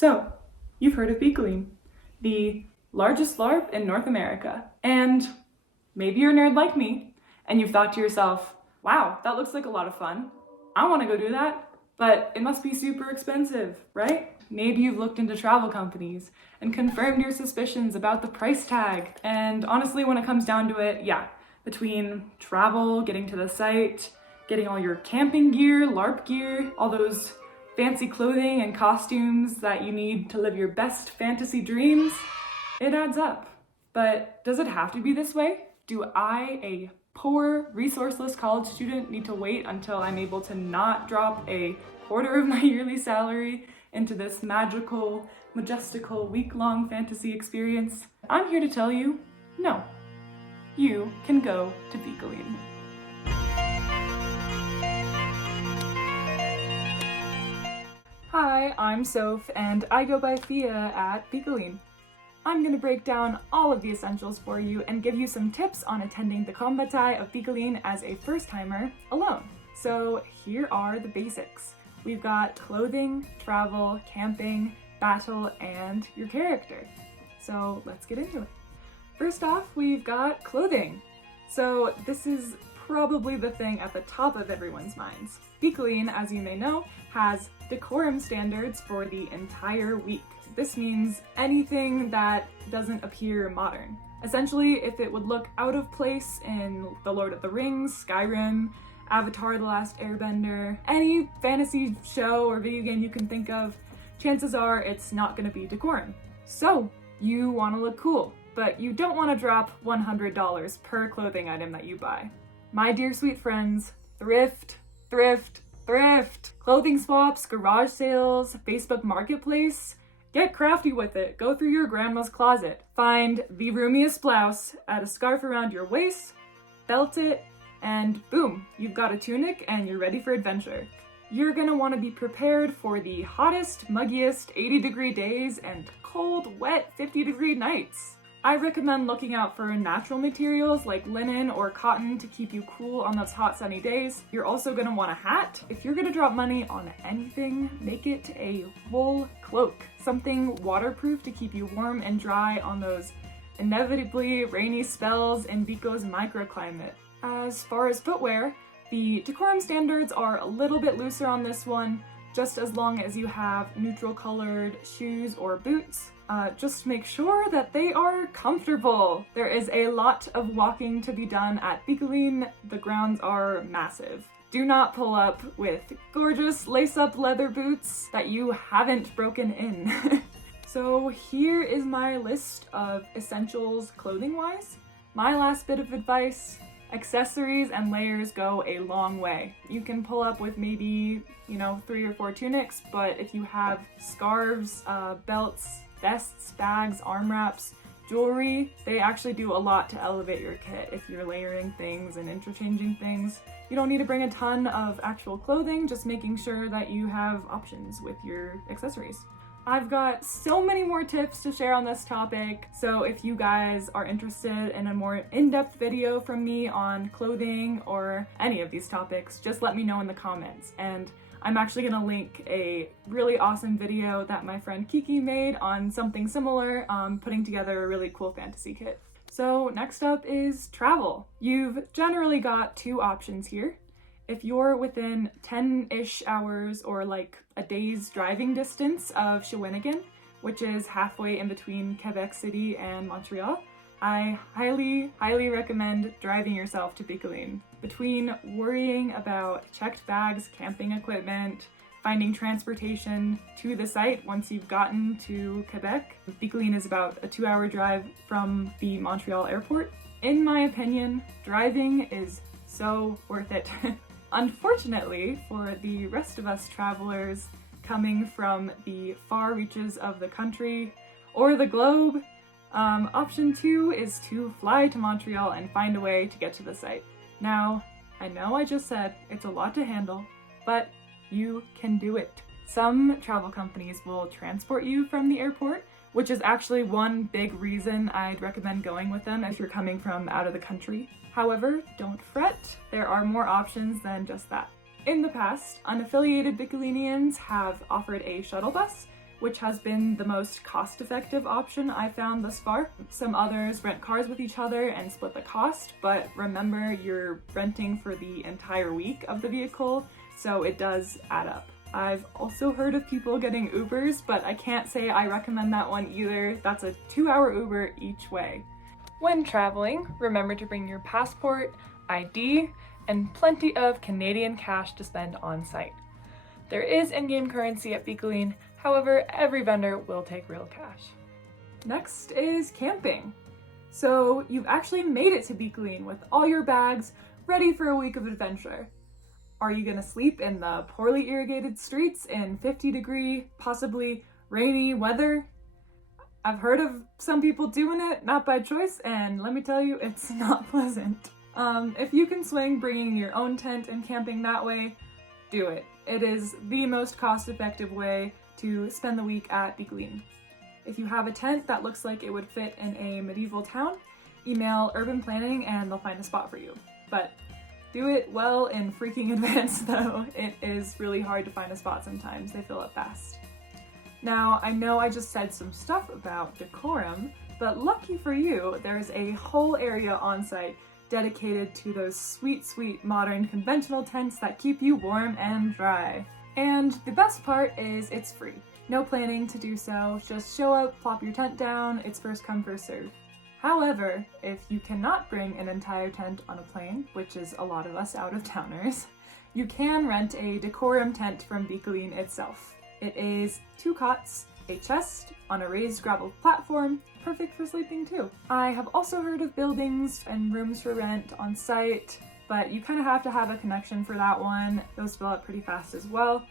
So, you've heard of Bicolline, the largest LARP in North America. And maybe you're a nerd like me, and you've thought to yourself, wow, that looks like a lot of fun. I want to go do that, but it must be super expensive, right? Maybe you've looked into travel companies and confirmed your suspicions about the price tag. And honestly, when it comes down to it, yeah, between travel, getting to the site, getting all your camping gear, LARP gear, all those fancy clothing and costumes that you need to live your best fantasy dreams, it adds up. But does it have to be this way? Do I, a poor, resourceless college student, need to wait until I'm able to not drop a quarter of my yearly salary into this magical, majestical, week-long fantasy experience? I'm here to tell you, no. You can go to Bicolline. Hi, I'm Soph, and I go by Thea at Bicolline. I'm going to break down all of the essentials for you and give you some tips on attending the Grande Bataille of Bicolline as a first-timer alone. So here are the basics. We've got clothing, travel, camping, battle, and your character. So let's get into it. First off, we've got clothing. So this is probably the thing at the top of everyone's minds. Bicolline, as you may know, has decorum standards for the entire week. This means anything that doesn't appear modern. Essentially, if it would look out of place in The Lord of the Rings, Skyrim, Avatar: The Last Airbender, any fantasy show or video game you can think of, chances are it's not going to be decorum. So, you want to look cool, but you don't want to drop $100 per clothing item that you buy. My dear sweet friends, thrift, thrift, thrift! Clothing swaps, garage sales, Facebook Marketplace. Get crafty with it. Go through your grandma's closet. Find the roomiest blouse, add a scarf around your waist, belt it, and boom, you've got a tunic and you're ready for adventure. You're gonna want to be prepared for the hottest, muggiest 80-degree days and cold, wet 50-degree nights. I recommend looking out for natural materials like linen or cotton to keep you cool on those hot sunny days. You're also going to want a hat. If you're going to drop money on anything, make it a wool cloak, something waterproof to keep you warm and dry on those inevitably rainy spells in Bico's microclimate. As far as footwear, the decorum standards are a little bit looser on this one, just as long as you have neutral colored shoes or boots. Just make sure that they are comfortable. There is a lot of walking to be done at Bicolline. The grounds are massive. Do not pull up with gorgeous lace-up leather boots that you haven't broken in. So here is my list of essentials clothing-wise. My last bit of advice: accessories and layers go a long way. You can pull up with maybe, 3 or 4 tunics, but if you have scarves, belts, vests, bags, arm wraps, jewelry, they actually do a lot to elevate your kit if you're layering things and interchanging things. You don't need to bring a ton of actual clothing, just making sure that you have options with your accessories. I've got so many more tips to share on this topic, so if you guys are interested in a more in-depth video from me on clothing or any of these topics, just let me know in the comments. And I'm actually going to link a really awesome video that my friend Kiki made on something similar, putting together a really cool fantasy kit. So next up is travel. You've generally got 2 options here. If you're within 10-ish hours or like a day's driving distance of Shawinigan, which is halfway in between Quebec City and Montreal, I highly, highly recommend driving yourself to Bicolline. Between worrying about checked bags, camping equipment, finding transportation to the site once you've gotten to Quebec, Bicolline is about a 2-hour drive from the Montreal airport. In my opinion, driving is so worth it. Unfortunately, for the rest of us travelers coming from the far reaches of the country or the globe, option 2 is to fly to Montreal and find a way to get to the site. Now, I know I just said it's a lot to handle, but you can do it. Some travel companies will transport you from the airport, which is actually one big reason I'd recommend going with them if you're coming from out of the country. However, don't fret, there are more options than just that. In the past, unaffiliated Bicolinians have offered a shuttle bus, which has been the most cost-effective option I've found thus far. Some others rent cars with each other and split the cost, but remember you're renting for the entire week of the vehicle, so it does add up. I've also heard of people getting Ubers, but I can't say I recommend that one either. That's a 2-hour Uber each way. When traveling, remember to bring your passport, ID, and plenty of Canadian cash to spend on site. There is in-game currency at Bicolline, however, every vendor will take real cash. Next is camping. So you've actually made it to Bicolline with all your bags ready for a week of adventure. Are you gonna sleep in the poorly irrigated streets in 50-degree, possibly rainy weather? I've heard of some people doing it, not by choice, and let me tell you, it's not pleasant. If you can swing bringing your own tent and camping that way, do it. It is the most cost-effective way to spend the week at Bicolline. If you have a tent that looks like it would fit in a medieval town, email urban planning and they'll find a spot for you. But do it well in freaking advance though. It is really hard to find a spot sometimes, they fill up fast. Now, I know I just said some stuff about decorum, but lucky for you, there's a whole area on site dedicated to those sweet, sweet modern conventional tents that keep you warm and dry. And the best part is it's free. No planning to do so, just show up, plop your tent down, it's first come, first serve. However, if you cannot bring an entire tent on a plane, which is a lot of us out-of-towners, you can rent a decorum tent from Bicolline itself. It is 2 cots, a chest on a raised gravel platform, perfect for sleeping too. I have also heard of buildings and rooms for rent on site, but you kind of have to have a connection for that one. Those fill up pretty fast as well.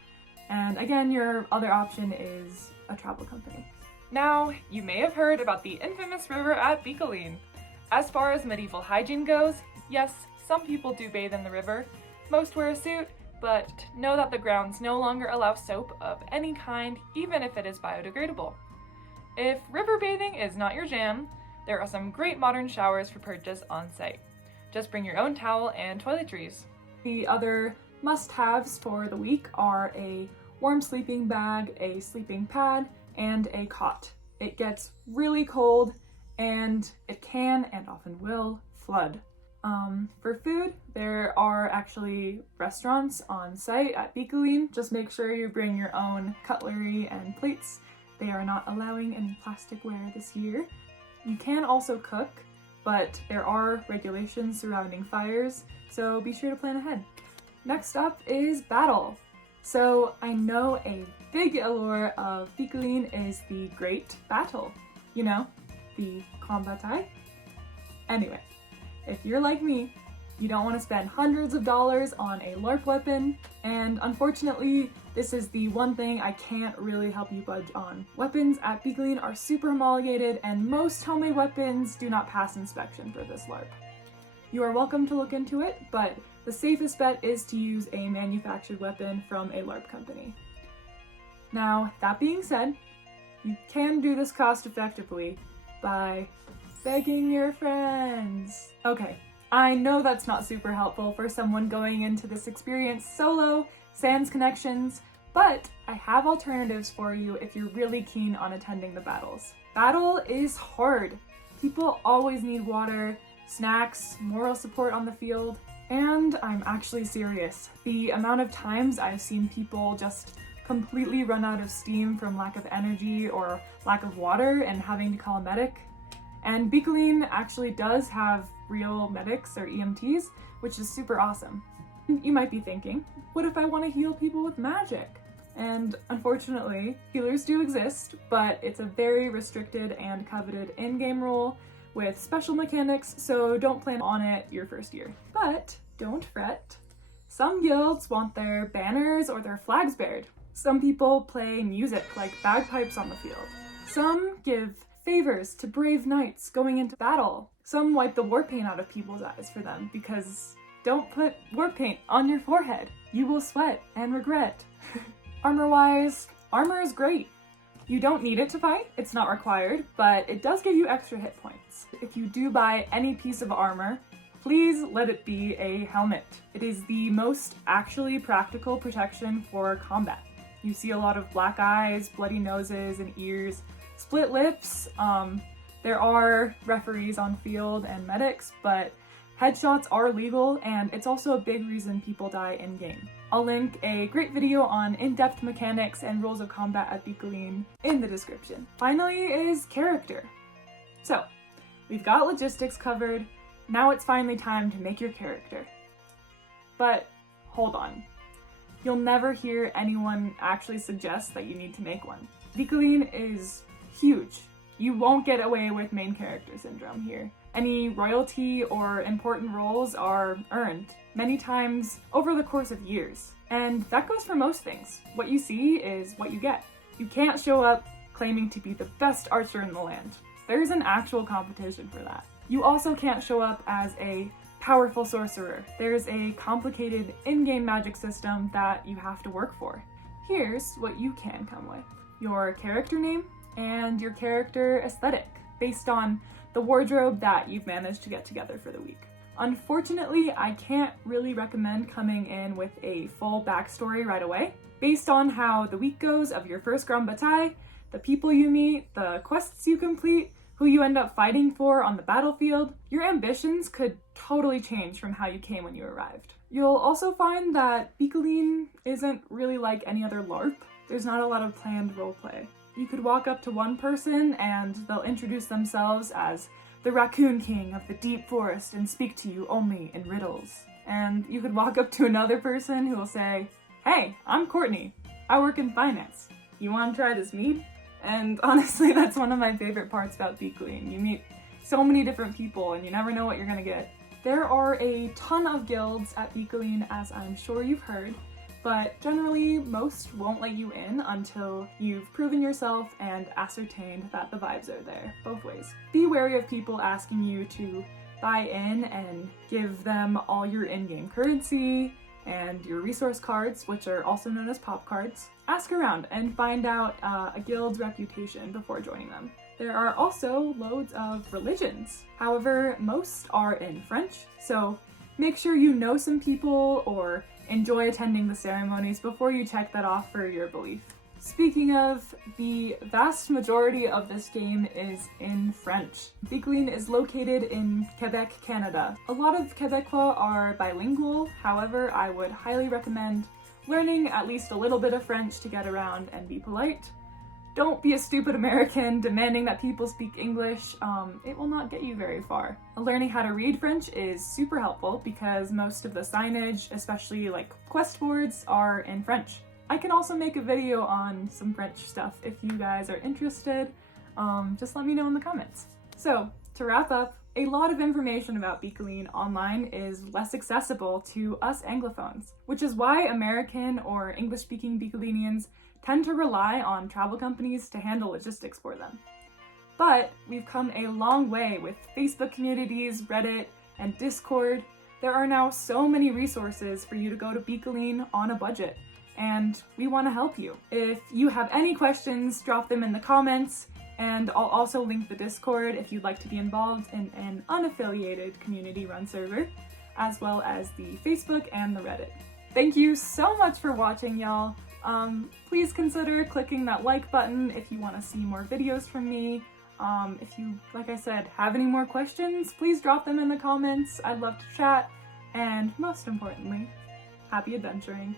And again, your other option is a travel company. Now, you may have heard about the infamous river at Bicolline. As far as medieval hygiene goes, yes, some people do bathe in the river. Most wear a suit, but know that the grounds no longer allow soap of any kind, even if it is biodegradable. If river bathing is not your jam, there are some great modern showers for purchase on site. Just bring your own towel and toiletries. The other must-haves for the week are a warm sleeping bag, a sleeping pad, and a cot. It gets really cold and it can and often will flood. For food, there are actually restaurants on site at Bicolline. Just make sure you bring your own cutlery and plates. They are not allowing any plasticware this year. You can also cook, but there are regulations surrounding fires, so be sure to plan ahead. Next up is battle. So I know a big allure of Bicolline is the Great Battle. You know, the Grande Bataille. Anyway, if you're like me, you don't want to spend hundreds of dollars on a LARP weapon, and unfortunately, this is the one thing I can't really help you budge on. Weapons at Bicolline are super homologated, and most homemade weapons do not pass inspection for this LARP. You are welcome to look into it, but the safest bet is to use a manufactured weapon from a LARP company. Now, that being said, you can do this cost effectively by begging your friends. Okay, I know that's not super helpful for someone going into this experience solo, sans connections, but I have alternatives for you if you're really keen on attending the battles. Battle is hard. People always need water, snacks, moral support on the field, and I'm actually serious. The amount of times I've seen people just completely run out of steam from lack of energy or lack of water and having to call a medic. And Bicolline actually does have real medics or EMTs, which is super awesome. You might be thinking, what if I want to heal people with magic? And unfortunately, healers do exist, but it's a very restricted and coveted in-game role with special mechanics, so don't plan on it your first year. But don't fret. Some guilds want their banners or their flags bared. Some people play music like bagpipes on the field. Some give favors to brave knights going into battle. Some wipe the war paint out of people's eyes for them because don't put war paint on your forehead. You will sweat and regret. Armor-wise, armor is great. You don't need it to fight, it's not required, but it does give you extra hit points. If you do buy any piece of armor, please let it be a helmet. It is the most actually practical protection for combat. You see a lot of black eyes, bloody noses and ears, split lips. There are referees on field and medics, but headshots are legal, and it's also a big reason people die in-game. I'll link a great video on in-depth mechanics and rules of combat at Bicolline in the description. Finally is character. So, we've got logistics covered, now it's finally time to make your character. But hold on. You'll never hear anyone actually suggest that you need to make one. Bicolline is huge. You won't get away with main character syndrome here. Any royalty or important roles are earned, many times over the course of years. And that goes for most things. What you see is what you get. You can't show up claiming to be the best archer in the land. There's an actual competition for that. You also can't show up as a powerful sorcerer. There's a complicated in-game magic system that you have to work for. Here's what you can come with. Your character name and your character aesthetic, based on the wardrobe that you've managed to get together for the week. Unfortunately, I can't really recommend coming in with a full backstory right away. Based on how the week goes of your first Grande Bataille, the people you meet, the quests you complete, who you end up fighting for on the battlefield, your ambitions could totally change from how you came when you arrived. You'll also find that Bicolline isn't really like any other LARP. There's not a lot of planned roleplay. You could walk up to one person and they'll introduce themselves as the Raccoon King of the Deep Forest and speak to you only in riddles. And you could walk up to another person who will say, "Hey, I'm Courtney. I work in finance. You want to try this mead?" And honestly, that's one of my favorite parts about Bicolline. You meet so many different people and you never know what you're gonna get. There are a ton of guilds at Bicolline, as I'm sure you've heard, but generally most won't let you in until you've proven yourself and ascertained that the vibes are there, both ways. Be wary of people asking you to buy in and give them all your in-game currency and your resource cards, which are also known as pop cards. Ask around and find out a guild's reputation before joining them. There are also loads of religions. However, most are in French, so make sure you know some people or enjoy attending the ceremonies before you check that off for your belief. Speaking of, the vast majority of this game is in French. Bicolline is located in Quebec, Canada. A lot of Quebecois are bilingual, however, I would highly recommend learning at least a little bit of French to get around and be polite. Don't be a stupid American demanding that people speak English. It will not get you very far. Learning how to read French is super helpful because most of the signage, especially like quest boards, are in French. I can also make a video on some French stuff if you guys are interested. Just let me know in the comments. So, to wrap up, a lot of information about Bicolline online is less accessible to us Anglophones, which is why American or English-speaking Bicolinians tend to rely on travel companies to handle logistics for them. But we've come a long way with Facebook communities, Reddit, and Discord. There are now so many resources for you to go to Bicolline on a budget, and we want to help you. If you have any questions, drop them in the comments, and I'll also link the Discord if you'd like to be involved in an unaffiliated community-run server, as well as the Facebook and the Reddit. Thank you so much for watching, y'all. Please consider clicking that like button if you want to see more videos from me. If you, like I said, have any more questions, please drop them in the comments. I'd love to chat. And most importantly, happy adventuring.